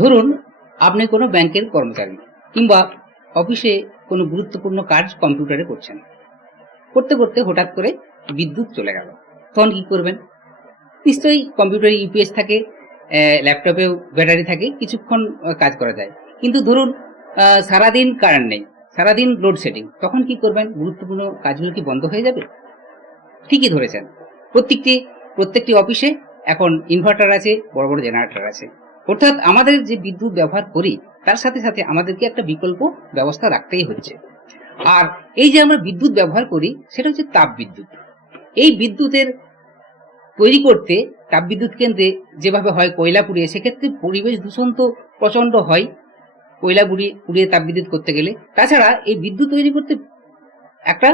ধরুন, আপনি কোনো ব্যাংকের কর্মচারী কিংবা অফিসে কোনো গুরুত্বপূর্ণ কাজ কম্পিউটারে করছেন। করতে করতে হঠাৎ করে বিদ্যুৎ চলে গেল। তখন কি করবেন? নিশ্চয়ই কম্পিউটারে ইউপিএস থাকে ল্যাপটপেও ব্যাটারি থাকে, কিছুক্ষণ কাজ করা যায়। কিন্তু ধরুন সারাদিন কারেন্ট নেই, সারাদিন লোডশেডিং তখন কি করবেন? গুরুত্বপূর্ণ কাজগুলো কি বন্ধ হয়ে যাবে? ঠিকই ধরেছেন। প্রত্যেকটি প্রত্যেকটি অফিসে এখন ইনভার্টার আছে, বড় বড় জেনারেটর আছে। অর্থাৎ আমাদের যে বিদ্যুৎ ব্যবহার করি, তার সাথে সাথে আমাদেরকে একটা বিকল্প ব্যবস্থা রাখতেই হচ্ছে। আর এই যে আমরা বিদ্যুৎ ব্যবহার করি, সেটা হচ্ছে তাপ বিদ্যুৎ। এই বিদ্যুতের তৈরি করতে তাপবিদ্যুৎ কেন্দ্রে যেভাবে হয় কয়লা পুড়িয়ে, সেক্ষেত্রে পরিবেশ দূষণ তো প্রচণ্ড হয় কয়লা পুড়িয়ে পুড়িয়ে তাপবিদ্যুৎ করতে গেলে। তাছাড়া এই বিদ্যুৎ তৈরি করতে একটা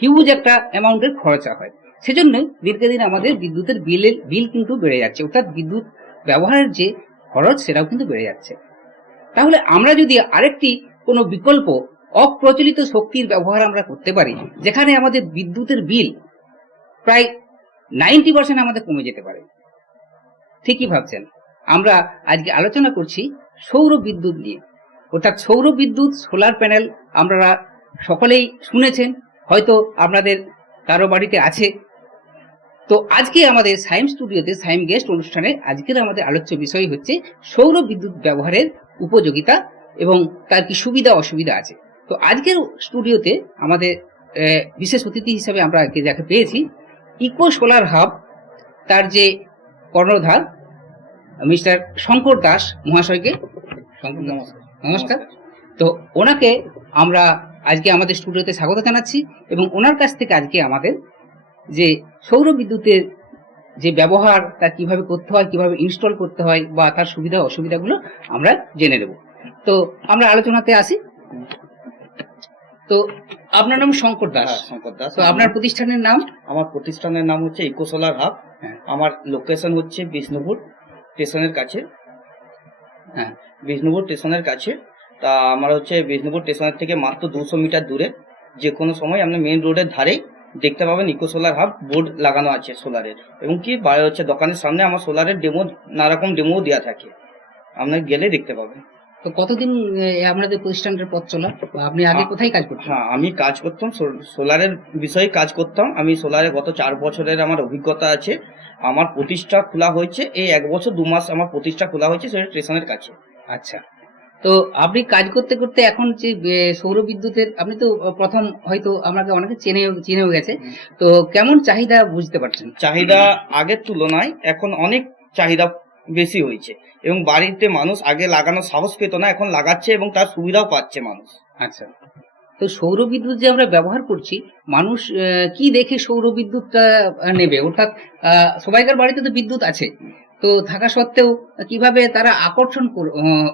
হিউজ একটা অ্যামাউন্টের খরচা হয়। সেজন্য দীর্ঘদিন আমাদের বিদ্যুতের বিলের, বিল কিন্তু বেড়ে যাচ্ছে। অর্থাৎ বিদ্যুৎ ব্যবহারের যে খরচ সেটাও কিন্তু বেড়ে যাচ্ছে। তাহলে আমরা যদি আরেকটি কোনো বিকল্প অপ্রচলিত শক্তির ব্যবহার আমরা করতে পারি, যেখানে আমাদের বিদ্যুতের বিল প্রায় নাইনটি পার্সেন্ট আমাদের কমে যেতে পারে। ঠিকই ভাবছেন। আমরা আজকে আলোচনা করছি সৌর বিদ্যুৎ নিয়ে। অর্থাৎ সৌর বিদ্যুৎ, সোলার প্যানেল আপনারা সকলেই শুনেছেন, হয়তো আপনাদের কারও বাড়িতে আছে। তো আজকে আমাদের সাইম স্টুডিওতে সাইম গেস্ট অনুষ্ঠানে আজকের আমাদের আলোচ্য বিষয় হচ্ছে সৌর বিদ্যুৎ ব্যবহারের উপযোগিতা এবং তার কি সুবিধা অসুবিধা আছে। তো আজকের স্টুডিওতে আমাদের বিশেষ অতিথি হিসেবে আমরা আজকে যাকে পেয়েছি ইকো সোলার হাব তার যে কর্ণধার মিস্টার শঙ্কর দাস মহাশয়কে নমস্কার। নমস্কার। তো ওনাকে আমরা আজকে আমাদের স্টুডিওতে স্বাগত জানাচ্ছি এবং ওনার কাছ থেকে আজকে আমাদের যে সৌর বিদ্যুতের যে ব্যবহার তা কীভাবে করতে হয় কীভাবে ইনস্টল করতে হয় বা তার সুবিধা অসুবিধাগুলো আমরা জেনে নেব। তো আমরা আলোচনাতে আসি। তো আপনার নাম শঙ্কর দাস। হ্যাঁ, শঙ্কর দাস। তো আপনার প্রতিষ্ঠানের নাম? আমার প্রতিষ্ঠানের নাম হচ্ছে ইকো সোলার হাব। হ্যাঁ। আমার লোকেশন হচ্ছে বিষ্ণুপুর স্টেশনের কাছে। হ্যাঁ। বিষ্ণুপুর স্টেশনের কাছে। তা আমার হচ্ছে বিষ্ণুপুর স্টেশনের থেকে মাত্র দুশো মিটার দূরে। যে কোনো সময় আপনি মেইন রোডের ধারেই দেখতে পাবেন ইকো সোলার হাব বোর্ড লাগানো আছে সোলারের এবং কি বাইরে হচ্ছে দোকানের সামনে আমার সোলারের ডেমো নানা রকম ডেমো দেওয়া থাকে। আপনার গেলে দেখতে পাবেন। তো কতদিন আপনাদের প্রতিষ্ঠানের পথ চলা? আপনি আগে কোথায় কাজ করতেন? হ্যাঁ আমি কাজ করতাম সোলারের বিষয়ে কাজ করতাম। আমি সোলারে গত চার বছরের আমার অভিজ্ঞতা আছে। আমার প্রতিষ্ঠা খোলা হয়েছে এই এক বছর দু মাস আমার প্রতিষ্ঠা খোলা হয়েছে সেটা স্টেশনের কাছে। আচ্ছা। তো আপনি কাজ করতে করতে এখন যে সৌর বিদ্যুতের আপনি তো প্রথম হয়তো আমাকে অনেকে চেনে চিনেও গেছে। তো কেমন চাহিদা বুঝতে পারছেন? চাহিদা আগের তুলনায় এখন অনেক চাহিদা বেশি হয়েছে। এবং বাড়িতে মানুষ আগে লাগানোর সাহস পেত না এখন লাগাচ্ছে এবং তার সুবিধাও পাচ্ছে মানুষ। আচ্ছা। তো সৌর বিদ্যুৎ যে আমরা ব্যবহার করছি মানুষ আহ, কি দেখে সৌর বিদ্যুৎটা নেবে? অর্থাৎ আহ, সবাইকার বাড়িতে তো বিদ্যুৎ আছে। তো থাকা সত্ত্বেও কীভাবে তারা আকর্ষণ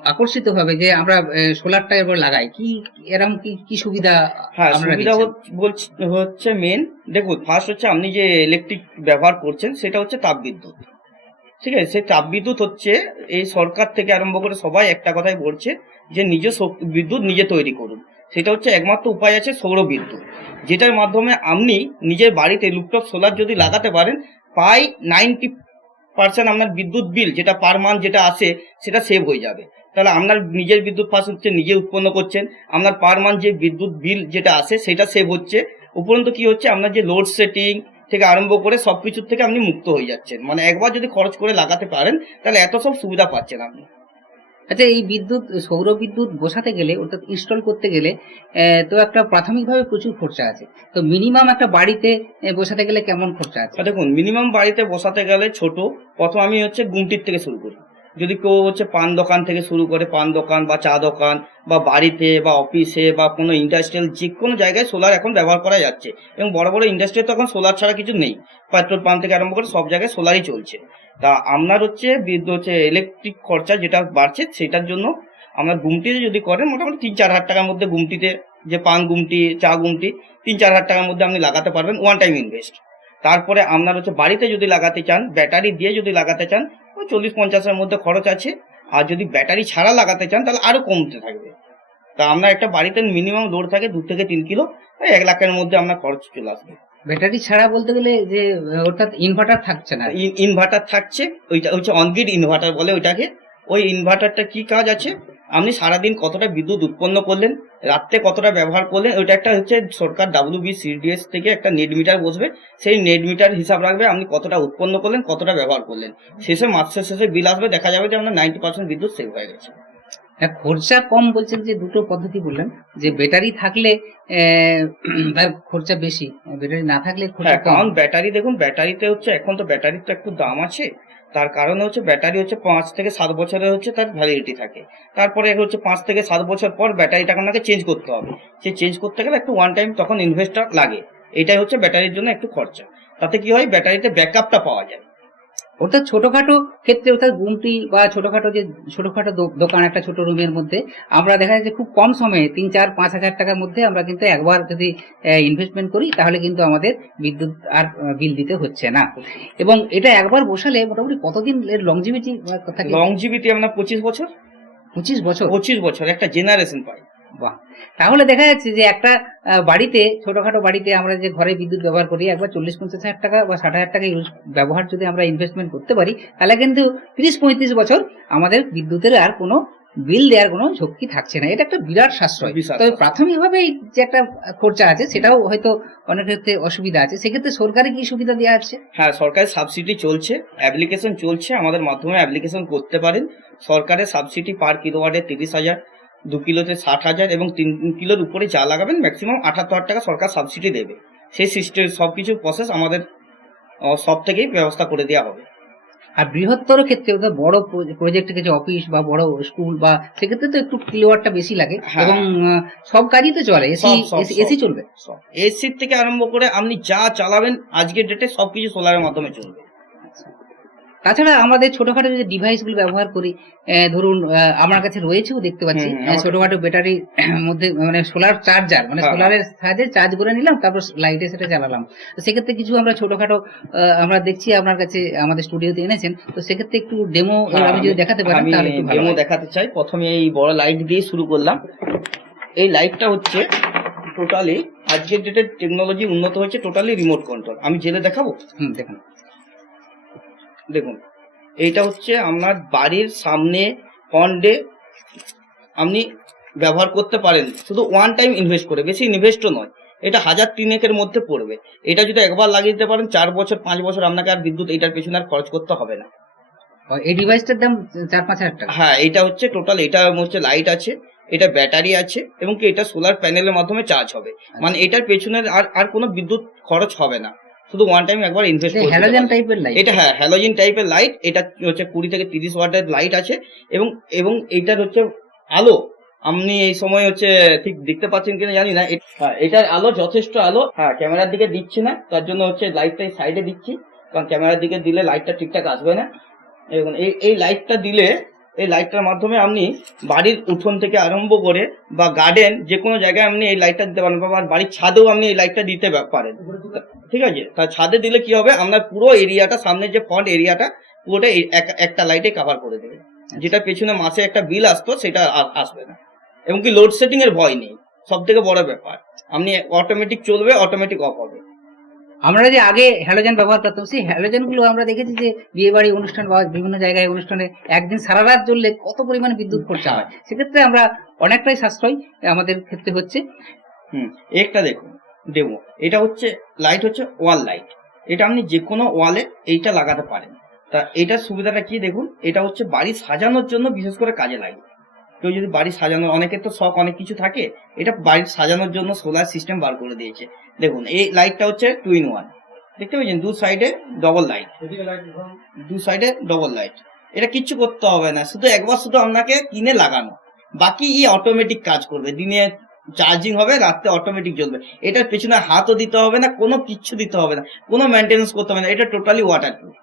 আকর্ষিত হবে যে আমরা সোলারটা এবার লাগাই? কি এরকম কি কি সুবিধা হ্যাঁ সুবিধা হচ্ছে- মেন দেখুন ফার্স্ট হচ্ছে আপনি যে ইলেকট্রিক ব্যবহার করছেন সেটা হচ্ছে তাপবিদ্যুৎ। ঠিক আছে সেই তাপবিদ্যুৎ হচ্ছে এই সরকার থেকে আরম্ভ করে সবাই একটা কথাই বলছে যে নিজে বিদ্যুৎ নিজে তৈরি করুন। সেটা হচ্ছে একমাত্র উপায় আছে সৌর বিদ্যুৎ। যেটার মাধ্যমে আপনি নিজের বাড়িতে লুপটপ সোলার যদি লাগাতে পারেন প্রায় নাইনটি পার্সেন্ট আপনার বিদ্যুৎ বিল যেটা পার মান্থ যেটা আসে, সেটা সেভ হয়ে যাবে। তাহলে আপনার নিজের বিদ্যুৎ পার্সেন্ট হচ্ছে নিজে উৎপন্ন করছেন, আপনার পার মান্থ যে বিদ্যুৎ বিল যেটা আসে, সেটা সেভ হচ্ছে। উপরন্ত কি হচ্ছে, আপনার যে লোড সেটিং থেকে আরম্ভ করে সব কিছুর থেকে আপনি মুক্ত হয়ে যাচ্ছেন। মানে একবার যদি খরচ করে লাগাতে পারেন, তাহলে এত সব সুবিধা পাচ্ছেন আপনি। আচ্ছা এই বিদ্যুৎ, সৌর বিদ্যুৎ বসাতে গেলে, অর্থাৎ ইনস্টল করতে গেলে তো একটা প্রাথমিকভাবে প্রচুর খরচা আছে। তো মিনিমাম একটা বাড়িতে বসাতে গেলে কেমন খরচা আছে? দেখুন মিনিমাম বাড়িতে বসাতে গেলে ছোট, প্রথম আমি হচ্ছে গুমটির থেকে শুরু করি। যদি কেউ হচ্ছে পান দোকান থেকে শুরু করে, পান দোকান বা চা দোকান বা বাড়িতে বা অফিসে বা কোনো ইন্ডাস্ট্রিয়াল যে কোনো জায়গায় সোলার এখন ব্যবহার করা যাচ্ছে। এবং বড় বড় ইন্ডাস্ট্রি তো এখন সোলার ছাড়া কিছু নেই। পেট্রোল পাম্প থেকে আরম্ভ করে সব জায়গায় সোলারই চলছে। তা আপনার হচ্ছে বিদ্যুৎ হচ্ছে ইলেকট্রিক খরচা যেটা বাড়ছে সেটার জন্য আপনার গুমটিতে যদি করেন, মোটামুটি তিন চার হাজার টাকার মধ্যে গুমটিতে যে পান গুমটি, চা গুমটি, তিন চার হাজার টাকার মধ্যে আপনি লাগাতে পারবেন ওয়ান টাইম ইনভেস্ট তারপরে আপনার হচ্ছে বাড়িতে যদি লাগাতে চান ব্যাটারি দিয়ে যদি লাগাতে চান, ওই চল্লিশ পঞ্চাশের মধ্যে খরচ আছে। আর যদি ব্যাটারি ছাড়া লাগাতে চান, তাহলে আরও কমতে থাকবে। তা আপনার একটা বাড়িতে মিনিমাম লোড থাকে দু থেকে তিন কিলো এক লাখের মধ্যে আপনার খরচ চলে আসবে। ব্যাটারি ছাড়া বলতে গেলে যে অর্থাৎ ইনভার্টার থাকছে না। ইনভার্টার থাকছে, ওইটা হচ্ছে অনগ্রিড ইনভার্টার বলে ওইটাকে। ওই ইনভার্টারটা কি কাজ আছে? আপনি সারাদিন কতটা বিদ্যুৎ উৎপন্ন করলেন, রাত্রে কতটা ব্যবহার করলেন, ওইটা একটা হচ্ছে সরকার ডাব্লিউ বি সিডিএস থেকে একটা নেট মিটার বসবে। সেই নেট মিটার হিসাব রাখবে আপনি কতটা উৎপন্ন করলেন, কতটা ব্যবহার করলেন। শেষে মাসের শেষে বিল আসবে, দেখা যাবে যে আপনার নাইনটি পার্সেন্ট বিদ্যুৎ সেভ হয়ে গেছে। খরচা কম বলছেন যে দুটো পদ্ধতি বললেন যে ব্যাটারি থাকলে তার খরচা বেশি ব্যাটারি না থাকলে খরচা হ্যাঁ কারণ ব্যাটারি দেখুন ব্যাটারিতে হচ্ছে এখন তো ব্যাটারির তো একটু দাম আছে তার কারণে হচ্ছে ব্যাটারি হচ্ছে পাঁচ থেকে সাত বছরের হচ্ছে তার ভ্যালিডিটি থাকে। তারপরে হচ্ছে পাঁচ থেকে সাত বছর পর ব্যাটারিটাকে আপনাকে চেঞ্জ করতে হবে। সে চেঞ্জ করতে গেলে একটু ওয়ান টাইম তখন ইনভেস্টর লাগে। এটাই হচ্ছে ব্যাটারির জন্য একটু খরচা। তাতে কি হয় ব্যাটারিতে ব্যাকআপটা পাওয়া যায়। অর্থাৎ ছোটখাটো ক্ষেত্রে অর্থাৎ গুমটি বা ছোটখাটো যে ছোটখাটো দোকান একটা ছোট রুমের মধ্যে আমরা দেখা যায় যে খুব কম সময়ে তিন চার পাঁচ হাজার টাকার মধ্যে আমরা কিন্তু একবার যদি ইনভেস্টমেন্ট করি তাহলে কিন্তু আমাদের বিদ্যুৎ আর বিল দিতে হচ্ছে না। এবং এটা একবার বসালে মোটামুটি কতদিন এর লংজিভিটি লংজিভিটি আপনার পঁচিশ বছর? পঁচিশ বছর? পঁচিশ বছর একটা জেনারেশন পাই। বাহ। তাহলে দেখা যাচ্ছে যে একটা বাড়িতে ছোটখাটো বাড়িতে আমরা যে ঘরে বিদ্যুৎ ব্যবহার করি একবার চল্লিশ পঞ্চাশ হাজার টাকা বা ষাট হাজার টাকা ইউজ ব্যবহার যদি আমরা ইনভেস্টমেন্ট করতে পারি তাহলে কিন্তু তিরিশ পঁয়ত্রিশ বছর আমাদের বিদ্যুতের আর কোনো বিল দেওয়ার কোনো ঝক্কি থাকছে না। এটা একটা বিরাট সাশ্রয়। তবে প্রাথমিকভাবে এই যে একটা খরচা আছে সেটাও হয়তো অনেক ক্ষেত্রে অসুবিধা আছে। সেক্ষেত্রে সরকারি কি সুবিধা দেওয়া আছে? হ্যাঁ সরকারের সাবসিডি চলছে অ্যাপ্লিকেশন চলছে। আমাদের মাধ্যমে অ্যাপ্লিকেশন করতে পারেন। সরকারের সাবসিডি পার কিলোওয়াটে তিরিশ হাজার। দু কিলোতে ষাট হাজার এবং তিন কিলোর উপরে যা লাগাবেন ম্যাক্সিমাম আঠাত্তর হাজার টাকা সরকার সাবসিডি দেবে। সেই সিস্টেম সব কিছু প্রসেস আমাদের সব থেকেই ব্যবস্থা করে দেওয়া হবে। আর বৃহত্তর ক্ষেত্রে অর্থাৎ বড় প্রজেক্ট কিছু অফিস বা বড় স্কুল বা সেক্ষেত্রে তো একটু কিলোওয়াটটা বেশি লাগে। হ্যাঁ। এবং সব কাজই তো চলে। এসি। এসি চলবে। এসির থেকে আরম্ভ করে আপনি যা চালাবেন আজকের ডেটে সবকিছু সোলারের মাধ্যমে চলবে। তাছাড়া আমাদের ছোটখাটো যে ডিভাইসগুলো ব্যবহার করি ধরুন আমার কাছে রয়েছেও দেখতে পাচ্ছি। ছোটখাটো ব্যাটারির মধ্যে মানে সোলার চার্জার মানে হ্যাঁ। সোলারের সাহায্যে চার্জ করে নিলাম তারপর লাইটে সেটা চালালাম। তো সেক্ষেত্রে কিছু আমরা ছোটখাটো আমরা দেখছি আপনার কাছে আমাদের স্টুডিওতে এনেছেন। তো সেক্ষেত্রে একটু ডেমো হ্যাঁ, আমি যদি দেখাতে আমি তাহলে একটু ডেমো দেখাতে চাই। প্রথমে এই বড় লাইট দিয়ে শুরু করলাম। এই লাইটটা হচ্ছে টোটালি আজকের ডেটে টেকনোলজি উন্নত হয়েছে টোটালি রিমোট কন্ট্রোল আমি জেলে দেখাবো? হুম দেখুন। দেখুন এইটা হচ্ছে আপনার বাড়ির সামনে ফন্ডে আপনি ব্যবহার করতে পারেন। শুধু ওয়ান টাইম ইনভেস্ট করে বেশি ইনভেস্টও নয় এটা হাজার তিনেকের মধ্যে পড়বে। এটা যদি একবার লাগিয়ে দিতে পারেন চার বছর পাঁচ বছর আপনাকে আর বিদ্যুৎ এটার পেছনে আর খরচ করতে হবে না। এই ডিভাইসটার দাম চার পাঁচ হাজার টাকা। হ্যাঁ এটা হচ্ছে টোটাল এটা হচ্ছে লাইট আছে এটা ব্যাটারি আছে এবং কি এটা সোলার প্যানেলের মাধ্যমে চার্জ হবে। মানে এটার পেছনে আর আর কোনো বিদ্যুৎ খরচ হবে না। শুধু ওয়ান টাইম একবার ইনভেস্ট করতে হ্যালোজেন টাইপের লাইট এটা হ্যাঁ হ্যালোজিন টাইপের লাইট এটা হচ্ছে কুড়ি থেকে তিরিশ ওয়াটের লাইট আছে। এবং এবং এইটার হচ্ছে আলো। আপনি এই সময় হচ্ছে ঠিক দেখতে পাচ্ছেন কিনা জানি না। হ্যাঁ এটার আলো যথেষ্ট আলো। হ্যাঁ ক্যামেরার দিকে দিচ্ছি না। তার জন্য হচ্ছে লাইটটা সাইডে দিচ্ছি। কারণ ক্যামেরার দিকে দিলে লাইটটা ঠিকঠাক আসবে না। এবং এই এই লাইটটা দিলে এই লাইটটার মাধ্যমে আপনি বাড়ির উঠোন থেকে আরম্ভ করে বা গার্ডেন যে কোনো জায়গায় আপনি এই লাইটটা দিতে পারেন বা বাড়ির ছাদেও আপনি এই লাইটটা দিতে পারেন। ঠিক আছে? তা ছাদে দিলে কি হবে? আপনার পুরো এরিয়াটা সামনে যে ফ্রন্ট এরিয়াটা পুরোটা এক- একটা লাইটে কভার করে দেবে। যেটা পেছনে মাসে একটা বিল আসতো, সেটা আসবে না। এবং কি লোডশেডিং এর ভয় নেই। সব থেকে বড় ব্যাপার, আপনি অটোমেটিক চলবে অটোমেটিক অফ হবে। আমরা যে আগে হ্যালোজেন ব্যবহার করতাম, সেই হ্যালোজেনগুলো আমরা দেখেছি যে বিয়ে বাড়ি অনুষ্ঠান বা বিভিন্ন জায়গায় অনুষ্ঠানে একদিন সারা রাত জ্বললে কত পরিমাণে বিদ্যুৎ খরচা হয়। সেক্ষেত্রে আমরা অনেকটাই সাশ্রয়, আমাদের ক্ষেত্রে হচ্ছে। হুম, একটা দেখুন ডেমো এটা হচ্ছে লাইট হচ্ছে ওয়াল লাইট এটা আপনি যে কোনো ওয়ালে এইটা লাগাতে পারেন। তা এটার সুবিধাটা কি দেখুন, এটা হচ্ছে বাড়ি সাজানোর জন্য বিশেষ করে কাজে লাগে। কেউ যদি বাড়ি সাজানো অনেকের তো শখ অনেক কিছু থাকে এটা বাড়ি সাজানোর জন্য সোলার সিস্টেম বার করে দিয়েছে। দেখুন এই লাইটটা হচ্ছে টু ইন ওয়ান দেখতে পেয়েছেন? দু সাইডে ডবল লাইট দু সাইডে ডবল লাইট এটা কিচ্ছু করতে হবে না শুধু একবার শুধু আপনাকে কিনে লাগানো। বাকি ই অটোমেটিক কাজ করবে। দিনে চার্জিং হবে রাত্রে অটোমেটিক জ্বলবে। এটার পেছনে হাতও দিতে হবে না কোনো কিচ্ছু দিতে হবে না। কোনো মেনটেন্স করতে হবে না এটা টোটালি ওয়াটার প্রুফ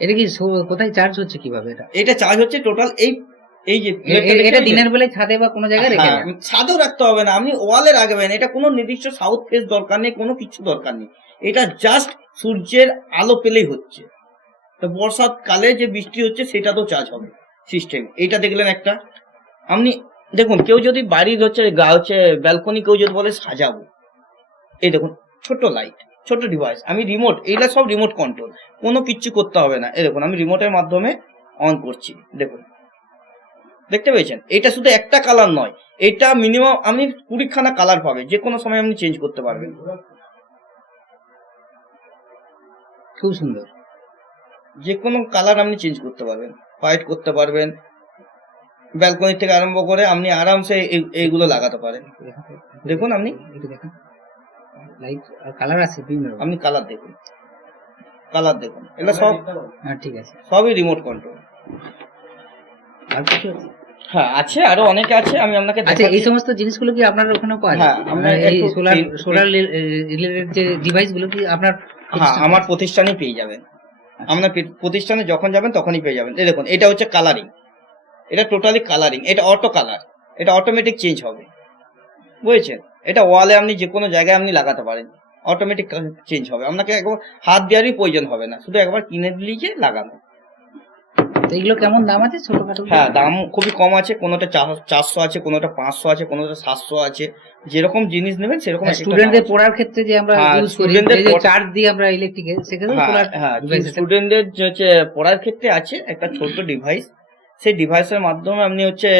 এটা কি কোথায় চার্জ হচ্ছে কীভাবে এটা? এটা চার্জ হচ্ছে টোটাল এই এই যে এটা? দিনের বেলায় ছাদে বা কোনো জায়গায় রেখে হ্যাঁ, ছাদেও রাখতে হবে না। আপনি ওয়ালে রাখবেন। এটা কোনো নির্দিষ্ট সাউথ ফেস দরকার নেই কোনো কিছু দরকার নেই। এটা জাস্ট সূর্যের আলো পেলেই হচ্ছে। তো বর্ষাকালে যে বৃষ্টি হচ্ছে সেটা তো চার্জ হবে সিস্টেম এইটা দেখলেন একটা। আপনি দেখুন কেউ যদি বাড়ির হচ্ছে গা হচ্ছে ব্যালকনি কেউ যদি বলে সাজাবো। এই দেখুন ছোট লাইট ছোট ডিভাইস আমি রিমোট এইগুলা সব রিমোট কন্ট্রোল কোনো কিচ্ছু করতে হবে না। এই দেখুন আমি রিমোটের মাধ্যমে অন করছি। দেখুন। দেখতে পেয়েছেন? এটা শুধু একটা কালার নয়। এটা মিনিমাম আপনি কুড়িখানা কালার পাবে। যে কোনো সময় আপনি চেঞ্জ করতে পারবেন। খুব সুন্দর। যে কোনো কালার আপনি চেঞ্জ করতে পারবেন। হোয়াইট করতে পারবেন। ব্যালকনি থেকে আরম্ভ করে আপনি আরামসে এই- এইগুলো লাগাতে পারেন। দেখুন আপনি। দেখুন। লাইট কালার আছে। আপনি কালার দেখুন। কালার দেখুন। এটা সব হ্যাঁ ঠিক আছে। সবই রিমোট কন্ট্রোল আর কিছু আছে? হ্যাঁ আছে আরও অনেকে আছে আমি আপনাকে আচ্ছা এই সমস্ত জিনিসগুলো কি আপনার ওখানে পাওয়া হ্যাঁ, যায় আমরা মানে এই সোলার সোলার রিলেটেড যে ডিভাইসগুলো কি আপনার হ্যাঁ আমার প্রতিষ্ঠানেই পেয়ে যাবেন। আপনার প্রতিষ্ঠানে যখন যাবেন তখনই পেয়ে যাবেন। এই দেখুন এটা হচ্ছে কালারিং এটা টোটালি কালারিং এটা অটো কালার এটা অটোমেটিক চেঞ্জ হবে। বুঝেছেন? এটা ওয়ালে আপনি যে কোনো জায়গায় আপনি লাগাতে পারেন। অটোমেটিক চেঞ্জ হবে। আপনাকে একবার হাত দেওয়ারই প্রয়োজন হবে না। শুধু একবার কিনে দিলেই যে লাগানো। তো এগুলো কেমন দাম আছে ছোটখাটো? হ্যাঁ দাম খুবই কম আছে। কোনোটা চারশো আছে কোনোটা পাঁচশো আছে কোনোটা সাতশো আছে। যেরকম জিনিস নেবেন সেরকম স্টুডেন্টদের পড়ার ক্ষেত্রে যে আমরা হ্যাঁ, ইউজ করি student দের এই যে চার্জ দিয়ে আমরা ইলেকট্রিকে সেক্ষেত্রে হ্যাঁ হ্যাঁ। স্টুডেন্টদের হচ্ছে পড়ার ক্ষেত্রে আছে একটা ছোট্ট ডিভাইস সেই ডিভাইসের মাধ্যমে আপনি হচ্ছে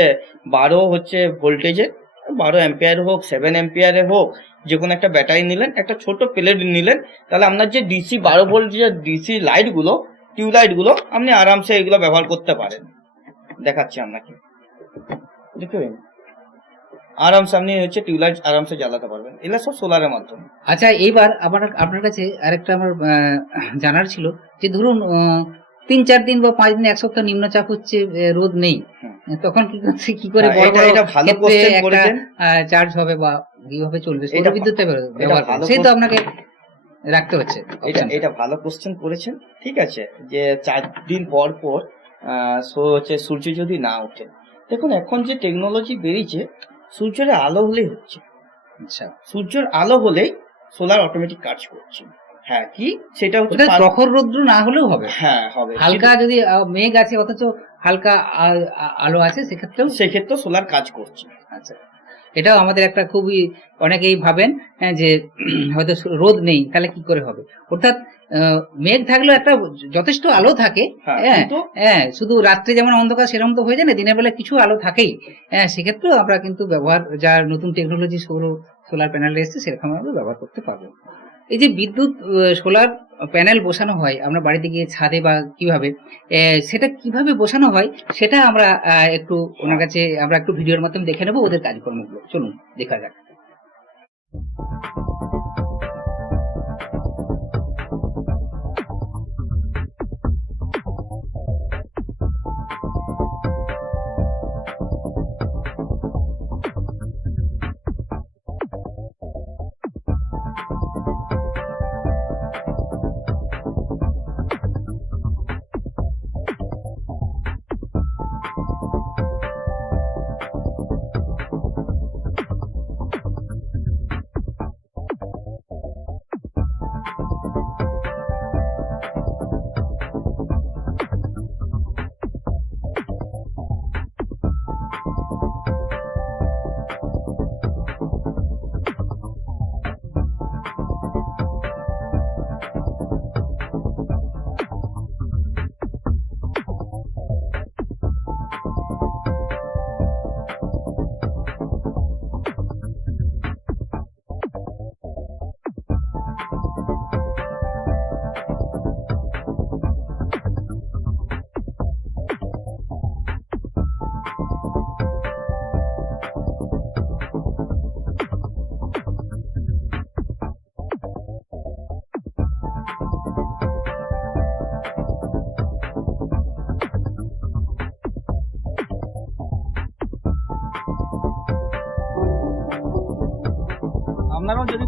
বারো হচ্ছে ভোল্টেজের বারো অ্যাম্পিয়ার হোক সেভেন অ্যাম্পিয়ারের হোক যে কোনো একটা ব্যাটারি নিলেন একটা ছোট প্লেট নিলেন তাহলে আপনার যে ডিসি বারো ভোল্ট যে ডিসি লাইটগুলো টিউবলাইটগুলো আপনি আরামসে এগুলো ব্যবহার করতে পারেন। দেখাচ্ছি আপনাকে। দেখতে পেলেন? আরামসে আপনি হচ্ছে টিউবলাইট আরামসে জ্বালাতে পারবেন। এগুলো সব সোলারের মাধ্যমে। আচ্ছা এইবার আপনার আপনার কাছে আরেকটা আমার জানার ছিল যে ধরুন তিন চার দিন বা পাঁচ দিন এক সপ্তাহ নিম্নচাপ হচ্ছে রোদ নেই। তখন কি করছে কি করে হ্যাঁ, বড় বড় ভালো question করেছেন। চার্জ হবে বা কীভাবে চলবে এটা সৌর বিদ্যুৎ ব্যবহার সেই তো আপনাকে রাখতে হচ্ছে। এটা এটা ভালো কোশ্চেন করেছেন। ঠিক আছে যে চার দিন পর পর হচ্ছে সূর্য যদি না ওঠে। দেখুন এখন যে টেকনোলজি বেরিয়েছে সূর্যের আলো হলেই হচ্ছে। আচ্ছা। সূর্যের আলো হলেই সোলার অটোমেটিক কাজ করছে। হ্যাঁ কি? সেটা হচ্ছে প্রখর রৌদ্র না হলেও হবে। হ্যাঁ হবে। হালকা যদি মেঘ আছে অথচ হালকা আলো আছে সেক্ষেত্রেও সেক্ষেত্রে সোলার কাজ করছে। আচ্ছা। এটাও আমাদের একটা খুবই অনেকেই ভাবেন হ্যাঁ, যে হয়তো রোদ নেই তাহলে কি করে হবে? অর্থাৎ আহ, মেঘ থাকলেও একটা যথেষ্ট আলো থাকে হ্যাঁ হ্যাঁ হ্যাঁ শুধু রাত্রে যেমন অন্ধকার সেরকম তো হয়ে যায় না দিনের বেলা কিছু আলো থাকেই। হ্যাঁ সেক্ষেত্রেও আমরা কিন্তু ব্যবহার যা নতুন টেকনোলজি সৌর সোলার প্যানেল এসেছে সেরকম আমরা ব্যবহার করতে পারব। এই যে বিদ্যুৎ সোলার প্যানেল বসানো হয়, আমরা বাড়িতে গিয়ে ছাদে বা কীভাবে সেটা কীভাবে বসানো হয়, সেটা আমরা একটু ওনার কাছে, আমরা একটু ভিডিওর মাধ্যমে দেখে নেব, ওদের কাজকর্মগুলো। চলুন, দেখা যাক।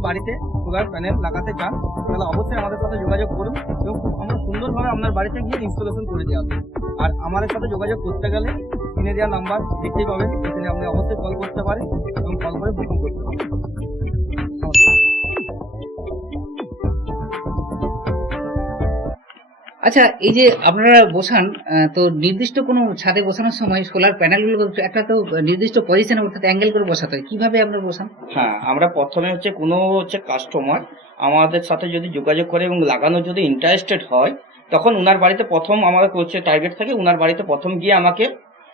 বাড়িতে সোলার প্যানেল লাগাতে চান, তাহলে অবশ্যই আমাদের সাথে যোগাযোগ করুন এবং আমরা সুন্দরভাবে আপনার বাড়িতে গিয়ে ইনস্টলেশন করে দেওয়া আর আমাদের সাথে যোগাযোগ করতে গেলে কিনে দেওয়া নাম্বার দেখতেই পাবেন, এখানে আপনি অবশ্যই কল করতে পারেন এবং কল করে বুকিং করতে পারেন। আচ্ছা এই যে আপনারা বসান তো নির্দিষ্ট কোনো ছাদে বসানোর সময় সোলার প্যানেলগুলো একটা তো নির্দিষ্ট পজিশনে অর্থাৎ অ্যাঙ্গেল করে বসাতে হয়। কীভাবে আপনারা বসান? হ্যাঁ আমরা প্রথমে হচ্ছে কোনো হচ্ছে কাস্টমার আমাদের সাথে যদি যোগাযোগ করে এবং লাগানো যদি ইন্টারেস্টেড হয়, তখন উনার বাড়িতে প্রথম আমাদের হচ্ছে টার্গেট থাকে উনার বাড়িতে প্রথম গিয়ে আমাকে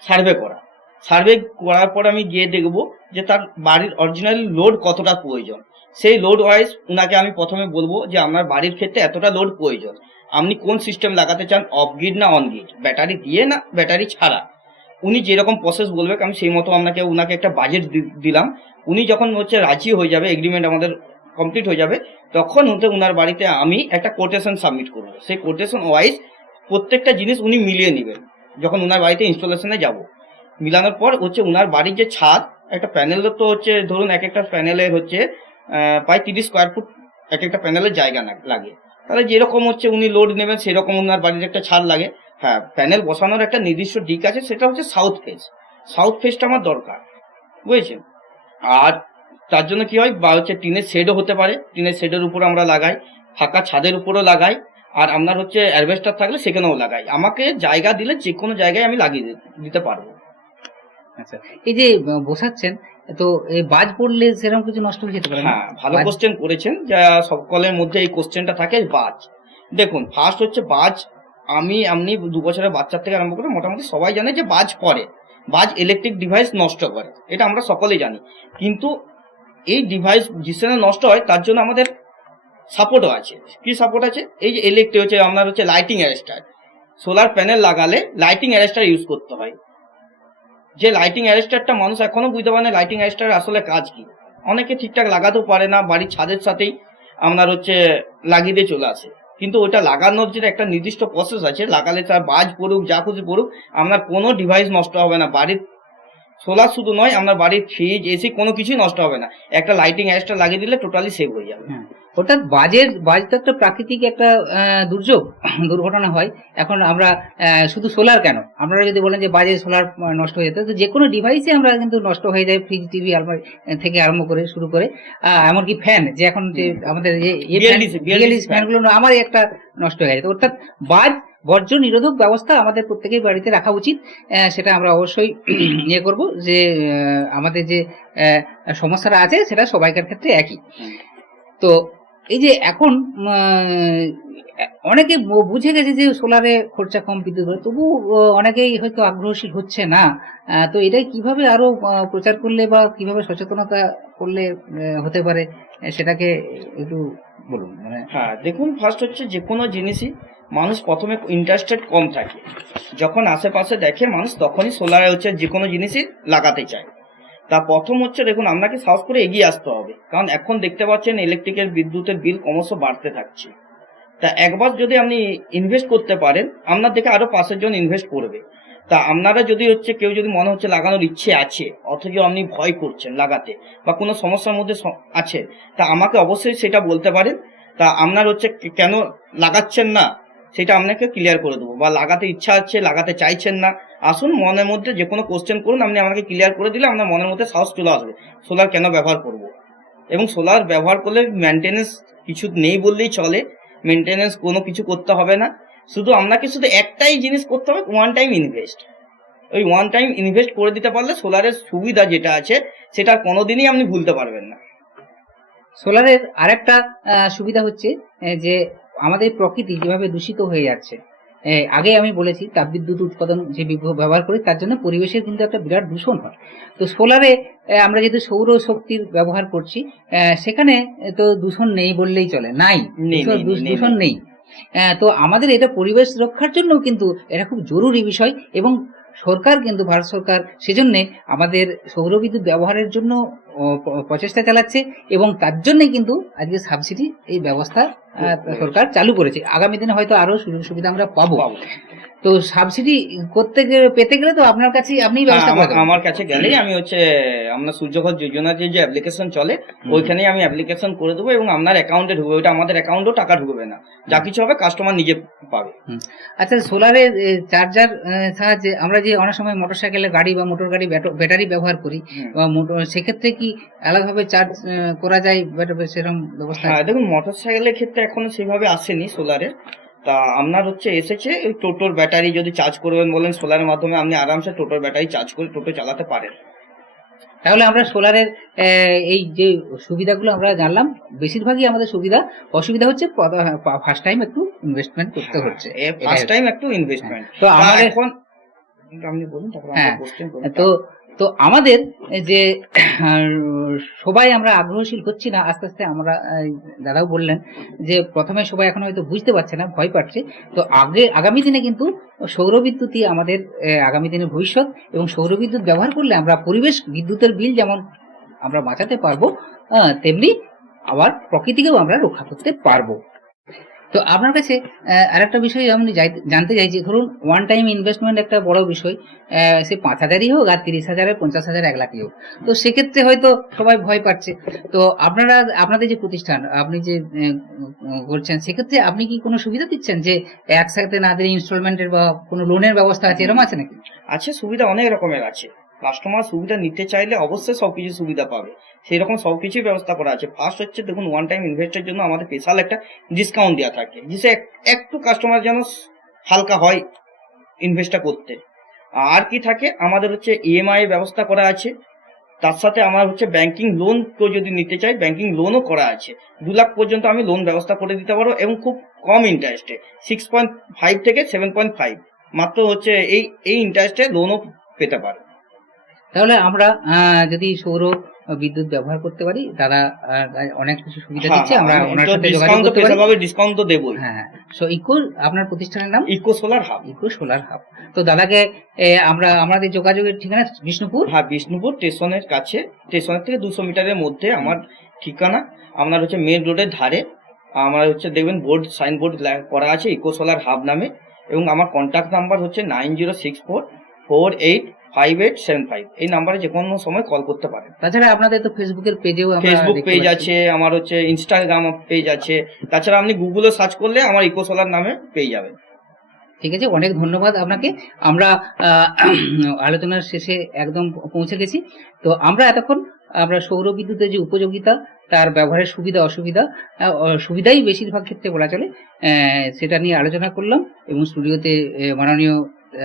সার্ভে করা। সার্ভে করার পর আমি গিয়ে দেখব যে তার বাড়ির অরিজিনাল লোড কতটা প্রয়োজন। সেই লোড ওয়াইজ উনাকে আমি প্রথমে বলব যে আপনার বাড়ির ক্ষেত্রে এতটা লোড প্রয়োজন। আপনি কোন সিস্টেম লাগাতে চান অফ গ্রিড না অন গ্রিড ব্যাটারি দিয়ে না ব্যাটারি ছাড়া? উনি যেরকম প্রসেস বলবে, আমি সেই মতো আপনাকে, উনাকে একটা বাজেট দিলাম। উনি যখন হচ্ছে রাজি হয়ে যাবে এগ্রিমেন্ট আমাদের কমপ্লিট হয়ে যাবে, তখন হতে উনার বাড়িতে আমি একটা কোটেশন সাবমিট করব। সেই কোটেশন ওয়াইজ প্রত্যেকটা জিনিস উনি মিলিয়ে নেবেন, যখন উনার বাড়িতে ইনস্টলেশনে যাব। মিলানোর পর হচ্ছে উনার বাড়ির যে ছাদ, একটা প্যানেল তো হচ্ছে, ধরুন এক একটা প্যানেলের হচ্ছে প্রায় তিরিশ স্কোয়ার ফুট এক একটা প্যানেলের জায়গা লাগে। তাহলে যেরকম হচ্ছে উনি লোড নেবেন, সেরকম উনার বাড়ির একটা ছাদ লাগে। হ্যাঁ প্যানেল বসানোর একটা নির্দিষ্ট দিক আছে, সেটা হচ্ছে সাউথ ফেস সাউথ ফেসটা আমার দরকার, বুঝেছেন? আর তার জন্য কি হয়, বা হচ্ছে টিনের শেডও হতে পারে। টিনের শেডের উপর আমরা লাগাই, ফাঁকা ছাদের উপরও লাগাই, আর আপনার হচ্ছে অ্যাডভেস্টার থাকলে সেখানেও লাগাই। আমাকে জায়গা দিলে যে কোনো জায়গায় আমি লাগিয়ে দিতে পারব। আচ্ছা এই যে বসাচ্ছেন তো এই বাজ পড়লে সেরকম কিছু নষ্ট হয়ে যেতে পারে? হ্যাঁ ভালো কোশ্চেন করেছেন যা সকলের মধ্যে এই কোশ্চেনটা থাকে বাজ। দেখুন ফার্স্ট হচ্ছে বাজ আমি এমনি দু বছরের বাচ্চার থেকে আরম্ভ করে মোটামুটি সবাই জানে যে বাজ পড়ে। বাজ ইলেকট্রিক ডিভাইস নষ্ট করে এটা আমরা সকলেই জানি। কিন্তু এই ডিভাইস যেখানে নষ্ট হয় তার জন্য আমাদের সাপোর্টও আছে। কি সাপোর্ট আছে? এই যে ইলেকট্রিক হচ্ছে আপনার হচ্ছে লাইটিং অ্যারেস্টার সোলার প্যানেল লাগালে লাইটিং অ্যারেস্টার ইউজ করতে হয়। যে লাইটিং অ্যারেস্টারটা মানুষ এখনও বুঝতে পারে না লাইটিং অ্যারেস্টার আসলে কাজ কি? অনেকে ঠিকঠাক লাগাতেও পারে না, বাড়ির ছাদের সাথেই আপনার হচ্ছে লাগিয়ে দিয়ে চলে আসে। কিন্তু ওটা লাগানোর যে একটা নির্দিষ্ট প্রসেস আছে, লাগালে তার বাজ পড়ুক, যা খুশি পড়ুক, আপনার কোনো ডিভাইস নষ্ট হবে না। বাড়ির সোলার শুধু নয়, আপনার বাড়ির ফ্রিজ এসি কোনো কিছুই নষ্ট হবে না। একটা লাইটিং অ্যারেস্টার লাগিয়ে দিলে টোটালি সেভ হয়ে যাবে। হ্যাঁ। অর্থাৎ বাজের বাজ তো একটা প্রাকৃতিক একটা দুর্যোগ দুর্ঘটনা হয়। এখন আমরা শুধু সোলার কেন? আপনারা যদি বলেন যে বাজে সোলার নষ্ট হয়ে যেত তো যে কোনো ডিভাইসে আমরা কিন্তু নষ্ট হয়ে যায় ফ্রিজ টিভি আলমারি থেকে আরম্ভ করে শুরু করে। এমনকি ফ্যান যে এখন যে আমাদের বিএলডিসি ফ্যানগুলো আমারই একটা নষ্ট হয়ে গেছে। অর্থাৎ বাজ বর্জ্য নিরোধক ব্যবস্থা আমাদের প্রত্যেকের বাড়িতে রাখা উচিত। সেটা আমরা অবশ্যই ইয়ে করব যে আমাদের যে সমস্যাটা আছে সেটা সবাইকার ক্ষেত্রে একই। তো এই যে এখন অনেকে বুঝে গেছে যে সোলারে খরচা কম বিদ্যুৎ হয় তবু অনেকেই হয়তো আগ্রহশীল হচ্ছে না। তো এটাই কীভাবে আরও প্রচার করলে বা কীভাবে সচেতনতা করলে হতে পারে সেটাকে একটু বলুন মানে হ্যাঁ দেখুন ফার্স্ট হচ্ছে যে কোনো জিনিসই মানুষ প্রথমে ইন্টারেস্টেড কম থাকে। যখন আশেপাশে দেখে মানুষ, তখনই সোলারে হচ্ছে যে কোনো জিনিসই লাগাতে চায়। তা প্রথম হচ্ছে দেখুন, আপনাকে সাহস করে এগিয়ে আসতে হবে। কারণ এখন দেখতে পাচ্ছেন ইলেকট্রিকের বিদ্যুতের বিল ক্রমশ বাড়তে থাকছে। তা একবার যদি আপনি ইনভেস্ট করতে পারেন, আপনার দেখে আরও পাঁচের জন ইনভেস্ট করবে। তা আপনারা যদি হচ্ছে কেউ যদি মনে হচ্ছে লাগানোর ইচ্ছে আছে, অথচ আপনি ভয় করছেন লাগাতে, বা কোনো সমস্যার মধ্যে আছে তা আমাকে অবশ্যই সেটা বলতে পারেন। তা আপনার হচ্ছে কেন লাগাচ্ছেন না? সেটা আপনাকে ক্লিয়ার করে দেবো। বা লাগাতে ইচ্ছা আছে, লাগাতে চাইছেন না, আসুন মনের মধ্যে যে কোনো কোশ্চেন করুন, আপনি আমাকে ক্লিয়ার করে দিলে আপনার মনের মধ্যে সাহস চলে আসবে সোলার কেন ব্যবহার করব? এবং সোলার ব্যবহার করলে মেনটেনেন্স কিছু নেই বললেই চলে মেনটেনেন্স কোনো কিছু করতে হবে না, শুধু আপনাকে শুধু একটাই জিনিস করতে হবে ওয়ান টাইম ইনভেস্ট ওই ওয়ান টাইম ইনভেস্ট করে দিতে পারলে সোলারের সুবিধা যেটা আছে, সেটা কোনোদিনই আপনি ভুলতে পারবেন না। সোলারের আরেকটা সুবিধা হচ্ছে যে আমাদের প্রকৃতি যেভাবে দূষিত হয়ে যাচ্ছে আগে আমি বলেছি তাপবিদ্যুৎ উৎপাদন যে ব্যবহার করি তার জন্য পরিবেশের কিন্তু একটা বিরাট দূষণ হয়। তো সোলারে আমরা যেহেতু সৌর শক্তির ব্যবহার করছি আহ, সেখানে তো দূষণ নেই বললেই চলে নাই। দূষণ- নেই, তো আমাদের এটা পরিবেশ রক্ষার জন্য কিন্তু এটা খুব জরুরি বিষয় এবং সরকার কিন্তু ভারত সরকার সেজন্য আমাদের সৌরবিদ্যুৎ ব্যবহারের জন্য প্রচেষ্টা চালাচ্ছে এবং তার জন্যই কিন্তু আজকে সাবসিডি এই ব্যবস্থা আহ, সরকার চালু করেছে। আগামী দিনে হয়তো আরও সুযোগ সুবিধা আমরা পাবো। পাবো। তো সাবসিডি করতে গেলে পেতে গেলে তো আপনার কাছে আপনি হ্যাঁ, ব্যবস্থা করে আমার- কাছে গেলেই আমি হচ্ছে আমরা সূর্যঘর যোজনার যে অ্যাপ্লিকেশন চলে ওইখানেই আমি অ্যাপ্লিকেশন করে দেবো এবং আপনার অ্যাকাউন্টে ঢুকবে। ওইটা আমাদের অ্যাকাউন্টেও টাকা ঢুকবে না। যা কিছু হবে কাস্টমার নিজে পাবে। আচ্ছা সোলারের চার্জার সাহায্যে আমরা যে অনেক সময় মোটরসাইকেলে গাড়ি বা মোটর গাড়ি ব্যাটারি ব্যবহার করি বা মোটর সেক্ষেত্রে কি আলাদাভাবে চার্জ করা যায়? সেরকম ব্যবস্থা হ্যাঁ দেখুন মোটর সাইকেলের ক্ষেত্রে এখনও সেভাবে আসেনি সোলারে তা আপনার হচ্ছে এসেছে ওই টোটোর ব্যাটারি যদি চার্জ করবেন বলেন সোলারের মাধ্যমে আপনি আরামসে টোটোর ব্যাটারি চার্জ করে টোটো চালাতে পারেন। তাহলে আমরা সোলারের এই যে সুবিধাগুলো আমরা জানলাম বেশিরভাগই আমাদের সুবিধা অসুবিধা হচ্ছে ফার্স্ট টাইম একটু ইনভেস্টমেন্ট করতে হচ্ছে। ফার্স্ট টাইম একটু ইনভেস্টমেন্ট তো আমাদের এখন আপনি বলুন তারপর হ্যাঁ, কোশ্চেন তো তো আমাদের যে সবাই আমরা আগ্রহশীল হচ্ছি না, আস্তে আস্তে আমরা দাদাও বললেন যে, প্রথমে সবাই এখন হয়তো বুঝতে পারছে না, ভয় পাচ্ছে। তো আগে, আগামী দিনে কিন্তু সৌরবিদ্যুৎই আমাদের আগামী দিনের ভবিষ্যৎ এবং সৌরবিদ্যুৎ ব্যবহার করলে আমরা পরিবেশ, বিদ্যুতের বিল যেমন আমরা বাঁচাতে পারব তেমনি আবার প্রকৃতিকেও আমরা রক্ষা করতে পারব। তো আপনার কাছে আরেকটা বিষয় আমি জানতে চাইছি। ধরুন ওয়ান টাইম ইনভেস্টমেন্ট একটা বড় বিষয় সে পাঁচ হাজারই হোক আর তিরিশ হাজারে, পঞ্চাশ হাজার, এক লাখই হোক। তো সেক্ষেত্রে হয়তো সবাই ভয় পাচ্ছে। তো আপনারা, আপনাদের যে প্রতিষ্ঠান, আপনি যে করছেন, সেক্ষেত্রে আপনি কি কোনো সুবিধা দিচ্ছেন যে একসাথে না দিলে ইনস্টলমেন্টের বা কোনো লোনের ব্যবস্থা আছে? এরকম আছে নাকি? আছে, সুবিধা অনেক রকমের আছে। কাস্টমার সুবিধা নিতে চাইলে অবশ্যই সব কিছু সুবিধা পাবে। সেই রকম সবকিছুই ব্যবস্থা করা আছে। ফার্স্ট হচ্ছে দেখুন ওয়ান টাইম ইনভেস্টের জন্য আমাদের স্পেশাল একটা ডিসকাউন্ট দেওয়া থাকে। যে একটু কাস্টমার যেন হালকা হয় ইনভেস্টটা করতে। আর কি থাকে? আমাদের হচ্ছে ইএমআই ব্যবস্থা করা আছে। তার সাথে আমার হচ্ছে ব্যাংকিং লোন কেউ যদি নিতে চাই ব্যাংকিং লোনও করা আছে। দু লাখ পর্যন্ত আমি লোন ব্যবস্থা করে দিতে পারব এবং খুব কম ইন্টারেস্টে সিক্স পয়েন্ট ফাইভ থেকে সেভেন পয়েন্ট ফাইভ মাত্র হচ্ছে এই এই ইন্টারেস্টে লোনও পেতে পারে। তাহলে আমরা যদি সৌর বিদ্যুৎ ব্যবহার করতে পারি তারা অনেক কিছু সুবিধা দিচ্ছে আমরা ওনার সাথে যোগাযোগ করতে পারি। ডিসকাউন্ট তো দেবই। হ্যাঁ সো ইকো আপনার প্রতিষ্ঠানের নাম? Eco solar hub eco solar hub তো দাদাকে আমরা আমাদের যোগাযোগের ঠিকানা বিষ্ণুপুর? হ্যাঁ বিষ্ণুপুর স্টেশনের কাছে স্টেশনের থেকে দুশো মিটারের মধ্যে আমার ঠিকানা। আপনার হচ্ছে মেন রোডের ধারে। আমার হচ্ছে দেখবেন বোর্ড সাইনবোর্ড করা আছে ইকো সোলার হাব নামে। এবং আমার কন্ট্যাক্ট নাম্বার হচ্ছে nine zero six four four eight five eight seven five এই নাম্বারে যে কোনো সময় কল করতে পারেন। তাছাড়া আপনাদের তো ফেসবুকের পেজেও আমরা ফেসবুক পেজ আছে আমার হচ্ছে ইনস্টাগ্রাম পেজ আছে। তাছাড়া আপনি গুগলে সার্চ করলে আমার ইকো সোলার নামে পেয়ে যাবেন। ঠিক আছে অনেক ধন্যবাদ আপনাকে। আমরা আলোচনার শেষে একদম পৌঁছে গেছি। তো আমরা এতক্ষণ আমরা সৌর বিদ্যুতের যে উপযোগিতা তার ব্যবহারের সুবিধা অসুবিধা সুবিধাই বেশিরভাগ ক্ষেত্রে বলা চলে আহ, সেটা নিয়ে আলোচনা করলাম এবং স্টুডিওতে মাননীয়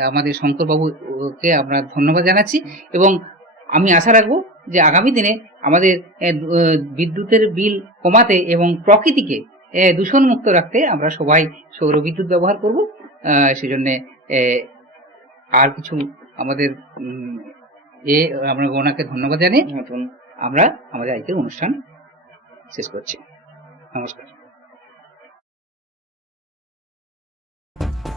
আমাদের শঙ্করবাবুকে আমরা ধন্যবাদ জানাচ্ছি এবং আমি আশা রাখব যে আগামী দিনে আমাদের বিদ্যুতের বিল কমাতে এবং প্রকৃতিকে দূষণমুক্ত রাখতে আমরা সবাই সৌর বিদ্যুৎ ব্যবহার করব। সেজন্যে আর কিছু আমাদের এ আমরা ওনাকে ধন্যবাদ জানিয়ে নতুন আমরা আমাদের আজকের অনুষ্ঠান শেষ করছি। নমস্কার।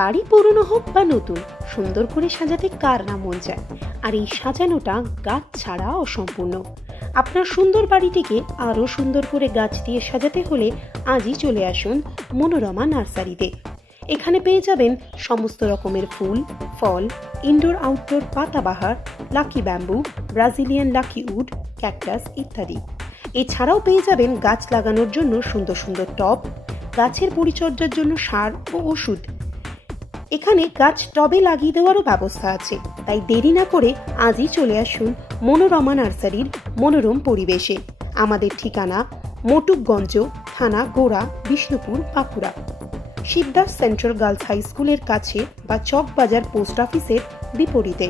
বাড়ি পুরনো হোক বা নতুন, সুন্দর করে সাজাতে কার না মন চায়? আর এই সাজানোটা গাছ ছাড়া অসম্পূর্ণ। আপনার সুন্দর বাড়িটিকে আরও সুন্দর করে গাছ দিয়ে সাজাতে হলে আজই চলে আসুন মনোরমা নার্সারিতে। এখানে পেয়ে যাবেন সমস্ত রকমের ফুল, ফল, indoor outdoor পাতাবাহার, lucky bamboo, Brazilian lucky wood, cactus ইত্যাদি। এছাড়াও পেয়ে যাবেন গাছ লাগানোর জন্য সুন্দর সুন্দর টব, গাছের পরিচর্যার জন্য সার ও ওষুধ। এখানে গাছ টবে লাগিয়ে দেওয়ারও ব্যবস্থা আছে। তাই দেরি না করে আজই চলে আসুন মনোরমা নার্সারির মনোরম পরিবেশে। আমাদের ঠিকানা মটুকগঞ্জ, থানা Gora, Bishnupur, Bankura. Shibdas central girls high স্কুলের কাছে বা চক বাজার পোস্ট অফিসের বিপরীতে।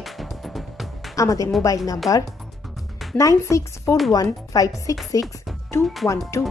আমাদের mobile number nine six four one five six six two one two.